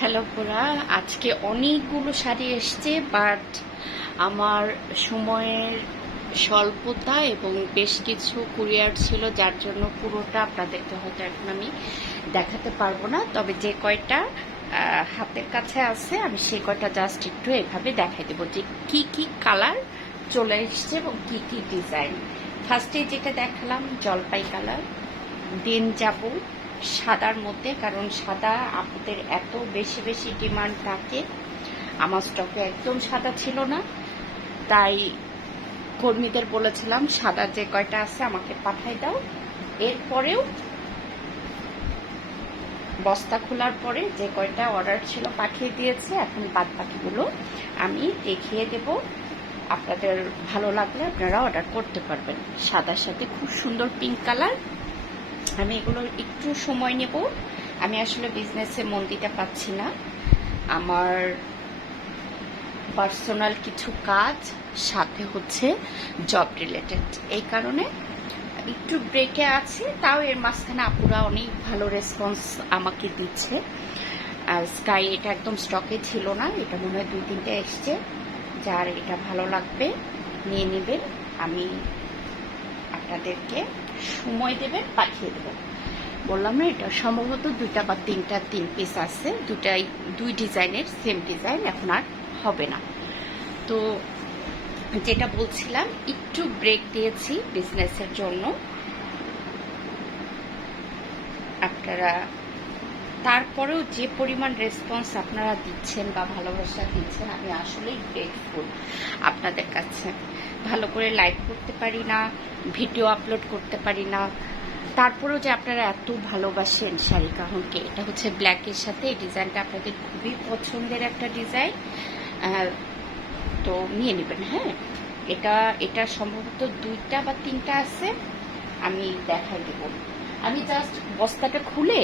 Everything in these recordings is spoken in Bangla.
হ্যালো পুরা, আজকে অনেকগুলো শাড়ি এসছে, বাট আমার সময়ের স্বল্পতা এবং বেশ কিছু কুরিয়ার ছিল, যার জন্য পুরোটা আপনাদেরকে হয়তো এখন আমি দেখাতে পারবো না। তবে যে কয়টা হাতের কাছে আছে আমি সেই কয়টা জাস্ট একটু এভাবে দেখাই দেবো যে কি কি কালার চলে এসছে এবং কি কি ডিজাইন। ফার্স্টে যেটা দেখালাম জলপাই কালার, দেন যাব সাদার মধ্যে, কারণ সাদা আপুদের এত বেশি বেশি ডিমান্ড থাকে। আমার স্টকে একদম সাদা ছিল না, তাই কর্মীদের বলেছিলাম সাদা যে কয়টা আছে আমাকে পাঠাই দাও। এরপরেও বস্তা খোলার পরে যে কয়টা অর্ডার ছিল পাঠিয়ে দিয়েছে, এখন বাদ বাকিগুলো আমি দেখিয়ে দেব। আপনাদের ভালো লাগলে আপনারা অর্ডার করতে পারবেন। সাদার সাথে খুব সুন্দর পিঙ্ক কালার। আমি এগুলো একটু সময় নেব, আমি আসলে বিজনেসে মন দিতে পারছি না, আমার পার্সোনাল কিছু কাজ সাথে হচ্ছে জব রিলেটেড, এই কারণে একটু ব্রেকে আছি। তাও এর মাঝখানে আপুরা অনেক ভালো রেসপন্স আমাকে দিচ্ছে। স্কাই এটা একদম স্টকে ছিল না, এটা মনে হয় 2-3টে এসছে। যার এটা ভালো লাগবে নিয়ে নেবেন, আমি আপনাদেরকে সময় দেবেন পাঠিয়ে দেবো। বললাম না, এটা সম্ভবত 2টা বা 3টা 3 পিস আছে, দুই ডিজাইনের সেম ডিজাইন এখন আর হবে না। তো যেটা বলছিলাম, একটু ব্রেক দিয়েছি বিজনেসের জন্য। আপনারা তারপরেও যে পরিমাণ রেসপন্স আপনারা দিচ্ছেন বা ভালোবাসা দিচ্ছেন, আমি আসলেই গ্রেটফুল আপনাদের কাছে। ভালো করে লাইভ করতে পারি না, ভিডিও আপলোড করতে পারি না, তারপরেও যে আপনারা এত ভালোবাসেন শাড়ি কাহনকে। এটা হচ্ছে ব্ল্যাকের সাথে, এই ডিজাইনটা আপনাদের খুবই পছন্দের একটা ডিজাইন, তো নিয়ে নেবেন। হ্যাঁ, এটা সম্ভবত 2টা বা 3টা আছে, আমি দেখাই দেব। আমি জাস্ট বস্তাটা খুলে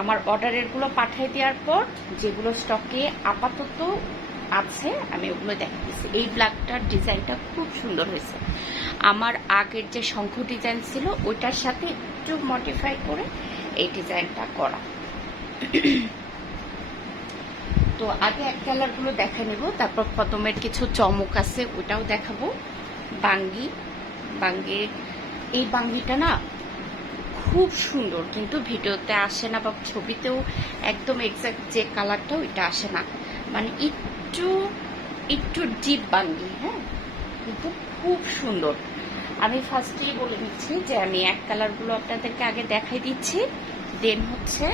আমার অর্ডারেরগুলো পাঠিয়ে দেওয়ার পর যেগুলো স্টকে আপাতত আছে আমি ওগুলো দেখাচ্ছি। এই ব্ল্যাকটার ডিজাইনটা খুব সুন্দর হয়েছে। আমার আগের যে শঙ্খ ডিজাইন ছিল ওইটার সাথে একটু মডিফাই করে এই ডিজাইনটা করা। তো আগে এক কালারগুলো দেখা নেব, তারপর কদমের কিছু চমক আছে ওটাও দেখাবো। বাঙ্গির এই বাঙ্গিটা না খুব সুন্দর, কিন্তু ভিডিওতে আসে না বা ছবিতেও একদম এক্সাক্ট যে কালারটা ওইটা আসে না, মানে একটু একটু ডিপ বাঙ্গি। হ্যাঁ, কিন্তু খুব সুন্দর। আমি ফার্স্টেই বলে নিচ্ছি যে আমি এক কালারগুলো আপনাদেরকে আগে দেখাই দিচ্ছি, দেন হচ্ছে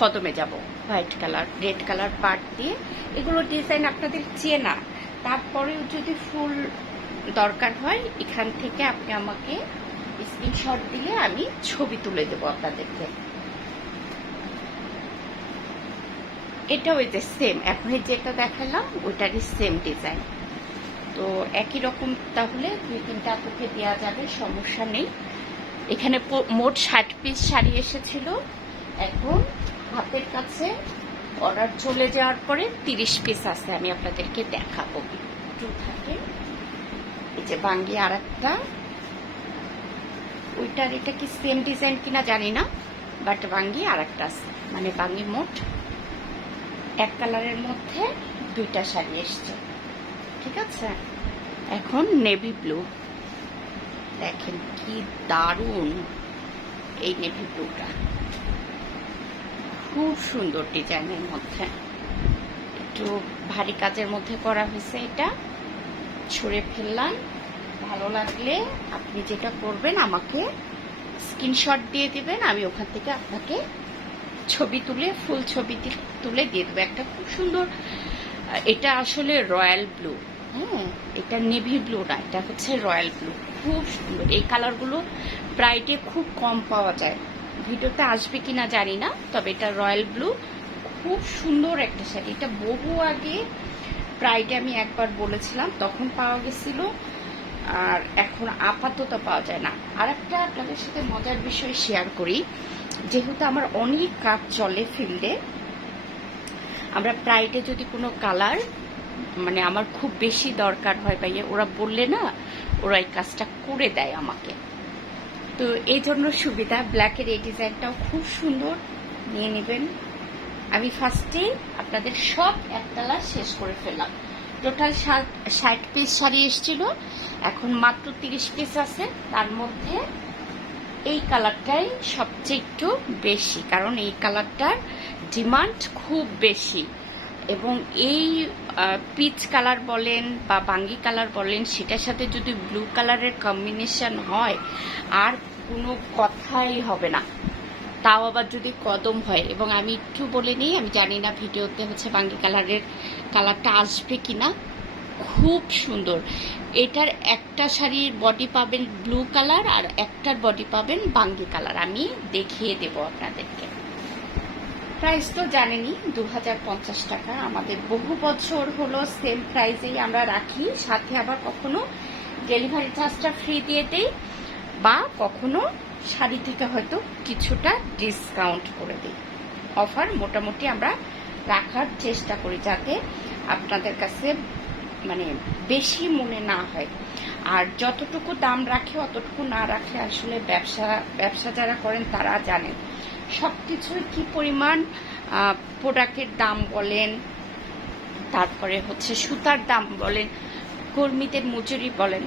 কদমে যাব। White colour, red colour part দিয়ে, এগুলো ডিজাইন আপনাদের চেনা। তারপরেও যদি ফুল দরকার হয় এখান থেকে আপনি আমাকে স্ক্রিনশট দিলে আমি ছবি তুলে দেবো আপনাদেরকে। এটা ওই যে সেম এখন যেটা দেখালাম ওইটারই সেম ডিজাইন, তো একই রকম। তাহলে 2-3টা আপুকে দেওয়া যাবে, সমস্যা নেই। এখানে মোট 60 পিস শাড়ি এসেছিল, এখন হাতের কাছে অর্ডার চলে যাওয়ার পরে 30 পিস আছে, আমি আপনাদেরকে দেখাবো। একটু থাকে এই যে বাঙ্গি আর একটা, ওইটার এটা কি সেম ডিজাইন কিনা জানি না, বাট বাঙ্গি আর একটা আছে, মানে বাঙ্গি মোট এক কালারের মধ্যে 2টা শাড়ি এসছে। ঠিক আছে, এখন নেভি ব্লু দেখেন কি দারুণ, এই নেভি ব্লুটা খুব সুন্দর ডিজাইনের মধ্যে, একটু ভারী কাজের মধ্যে করা হয়েছে। এটা ছুঁড়ে ফেললাম, ভালো লাগলে আপনি যেটা করবেন আমাকে স্ক্রিনশট দিয়ে দিবেন, আমি ওখান থেকে আপনাকে ছবি তুলে ফুল ছবি তুলে দিয়ে দেবো। একটা খুব সুন্দর, এটা আসলে রয়্যাল ব্লু। হ্যাঁ, এটা নেভি ব্লু না, এটা হচ্ছে রয়্যাল ব্লু, খুব সুন্দর। এই কালারগুলো প্রাইডে খুব কম পাওয়া যায়, ভিডিওতে আসবে কিনা জানি না, তবে এটা রয়্যাল ব্লু, খুব সুন্দর একটা শাড়ি। এটা বহু আগে প্রাইডে আমি একবার বলেছিলাম, তখন পাওয়া গেছিল, আর এখন আপাতত পাওয়া যায় না। আর একটা আপনাদের সাথে মজার বিষয় শেয়ার করি, যেহেতু আমার অনেক কাজ চলে ফিল্ডে, আমরা প্রাইডে যদি কোনো কালার মানে আমার খুব বেশি দরকার হয় ভাইয়া, ওরা বললে না ওরা এই কাজটা করে দেয় আমাকে, তো এই জন্য সুবিধা। ব্ল্যাকের এই ডিজাইনটাও খুব সুন্দর, নিয়ে নেবেন। আমি ফার্স্টে আপনাদের সব এক কালার শেষ করে ফেললাম। টোটাল 60 পিস শাড়ি এসেছিল, এখন মাত্র 30 পিস আছে। তার মধ্যে এই কালারটাই সবচেয়ে একটু বেশি, কারণ এই কালারটার ডিমান্ড খুব বেশি। এবং এই পিচ কালার বলেন বা বাঙ্গি কালার বলেন, সেটার সাথে যদি ব্লু কালারের কম্বিনেশন হয় আর কোনো কথাই হবে না, তাও আবার যদি কদম হয়। এবং আমি একটু বলে নিই, আমি জানি না ভিডিওতে হচ্ছে বাঙ্গি কালারের কালারটা আসবে কিনা, খুব সুন্দর। এটার একটা শাড়ির বডি পাবেন ব্লু কালার আর একটার বডি পাবেন বাঙ্গি কালার। আমি দেখিয়ে দেব আপনাদেরকে। প্রাইস তো জানেনই 2050 টাকা। আমাদের বহু বছর হলো সেম প্রাইসেই আমরা রাখি, সাথে আবার কখনো ডেলিভারি চার্জটা ফ্রি দিয়ে দেই, বা কখনো শাড়ি থেকে হয়তো কিছুটা ডিসকাউন্ট করে দিই। অফার মোটামুটি আমরা রাখার চেষ্টা করি, যাতে আপনাদের কাছে মানে বেশি মনে না হয়। আর যতটুকু দাম রাখে অতটুকু না রাখে আসলে ব্যবসা যারা করেন তারা জানেন সব কিছুর কি পরিমাণ। প্রোডাক্টের দাম বলেন, তারপরে হচ্ছে সুতার দাম বলেন, কর্মীদের মজুরি বলেন।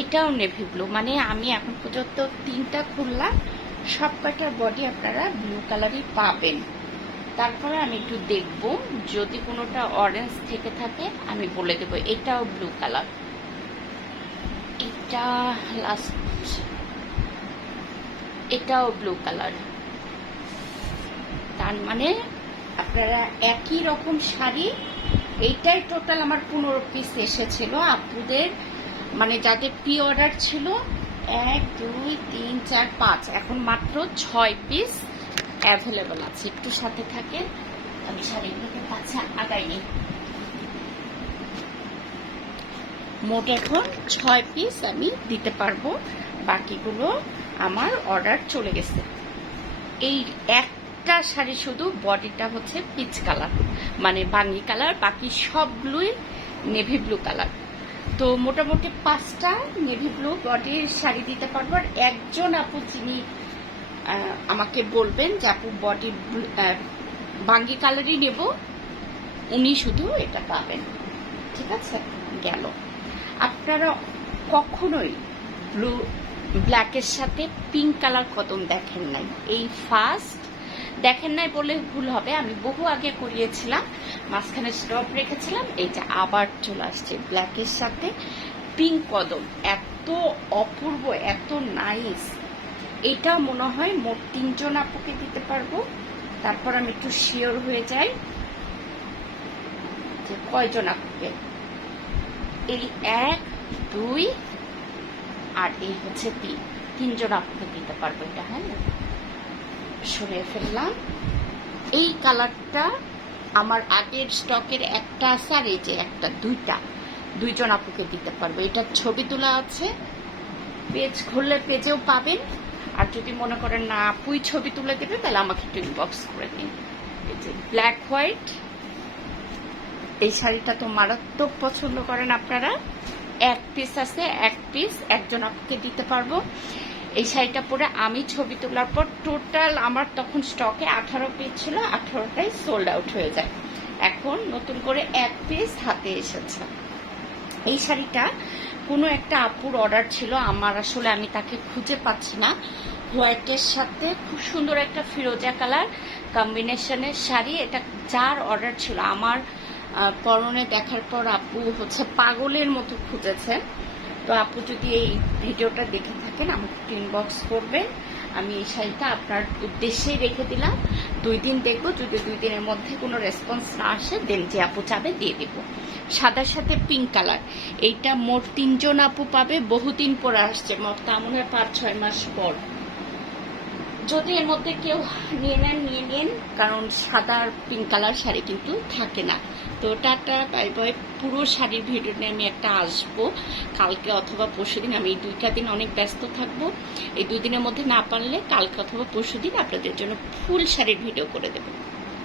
এটাও নেভি ব্লু, মানে আমি এখন পর্যন্ত 3টা খুললাম, সব কয়টার বডি আপনারা ব্লু কালারই পাবেন। তারপরে আমি একটু দেখব, যদি কোনোটা অরেঞ্জ থেকে থাকে আমি বলে দেব। এটাও ব্লু কালার, এটা লাস্ট, এটাও ব্লু কালার। তার মানে আপনারা একই রকম শাড়ি, এইটাই টোটাল আমার 15 পিস এসেছিল আপুদের, মানে যাদের প্রি অর্ডার ছিল 1 2 3 4 5, এখন মাত্র 6 পিস অ্যাভেলেবল আছে। একটু সাথে থাকে, আমি শাড়িগুলোকে কাছে আগাই নিই। মোট এখন 6 পিস আমি দিতে পারবো, বাকিগুলো আমার অর্ডার চলে গেছে। এই একটা শাড়ি শুধু বডিটা হচ্ছে পিচ কালার, মানে বাঙ্গি কালার, বাকি সবগুলোই নেভি ব্লু কালার। তো মোটামুটি 5টা নেভি ব্লু বডির শাড়ি দিতে পারবো। আর একজন আপু যিনি আমাকে বলবেন যে আপু বডি বাঙ্গি কালারই নেব, উনি শুধু এটা পাবেন। ঠিক আছে, গেল। আপনারা কখনোই ব্ল্যাকের সাথে পিঙ্ক কালার কদম দেখেন নাই, এই ফার্স্ট দেখেন নাই বলে ভুল হবে। আমি বহু আগে করিয়েছিলাম, মাঝখানে স্টপ রেখেছিলাম, এই যে আবার চলে আসছে ব্ল্যাকের সাথে পিঙ্ক কদম। এত অপূর্ব, এত নাইস। এটা মনে হয় মোট 3জন আপুকে দিতে পারবো। তারপর আমি একটু শিওর হয়ে যাই যে কয়জন আপুকে। এই 1 2 আর এই হচ্ছে 3জন আপুকে দিতে পারবো এটা। হ্যাঁ, সরিয়ে ফেললাম। এই কালারটা আমার আগের স্টকের একটা আছে, আর এই যে একটা, 2জন আপুকে দিতে পারবো। এটার ছবি তোলা আছে, পেজ খুললে পেজেও পাবেন। আর যদি মনে করেন না আপুই ছবি তুলে দেবে, তাহলে আমাকে একটু ইনবক্স করে দিন। এই যে ব্ল্যাক হোয়াইট, এই শাড়িটা তো মারাত্মক পছন্দ করেন আপনারা। 1 পিস আছে, 1 পিস একজন আপুকে দিতে পারবো। এই শাড়িটা পরে আমি ছবি তোলার পর টোটাল আমার তখন স্টকে 18 পিস ছিল, 18টাই সোল্ড আউট হয়ে যায়। এখন নতুন করে 1 পিস হাতে এসেছে। এই শাড়িটা কোনো একটা আপুর অর্ডার ছিল আমার, আসলে আমি তাকে খুঁজে পাচ্ছি না। হোয়াইটের সাথে খুব সুন্দর একটা ফিরোজা কালার কম্বিনেশনের শাড়ি, এটা যার অর্ডার ছিল আমার পরনে দেখার পর আপু হচ্ছে পাগলের মতো খুঁজেছেন। তো আপু যদি এই ভিডিওটা দেখে থাকেন আমাকে ইনবক্স করবেন, আমি এই শাড়িটা আপনার উদ্দেশ্যেই রেখে দিলাম। 2 দিন দেখবো, যদি 2 দিনের মধ্যে কোনো রেসপন্স না আসে দেন যে আপু চাবে দিয়ে দেবো। সাদার সাথে পিঙ্ক কালার, এইটা মোট 3জন আপু পাবে। বহুদিন পরে আসছে, মোট তা মনে হয় 5-6 মাস পর। যদি এর মধ্যে কেউ নিয়ে নেন, কারণ সাদা আর পিঙ্ক কালার শাড়ি কিন্তু থাকে না। তো টাটা বাই বাই। পুরো শাড়ির ভিডিও নিয়ে আমি একটা আসবো কালকে অথবা পরশুদিন। আমি এই 2টা দিন অনেক ব্যস্ত থাকবো, এই 2 দিনের মধ্যে না পারলে কালকে অথবা পরশুদিন আপনাদের জন্য ফুল শাড়ির ভিডিও করে দেবো।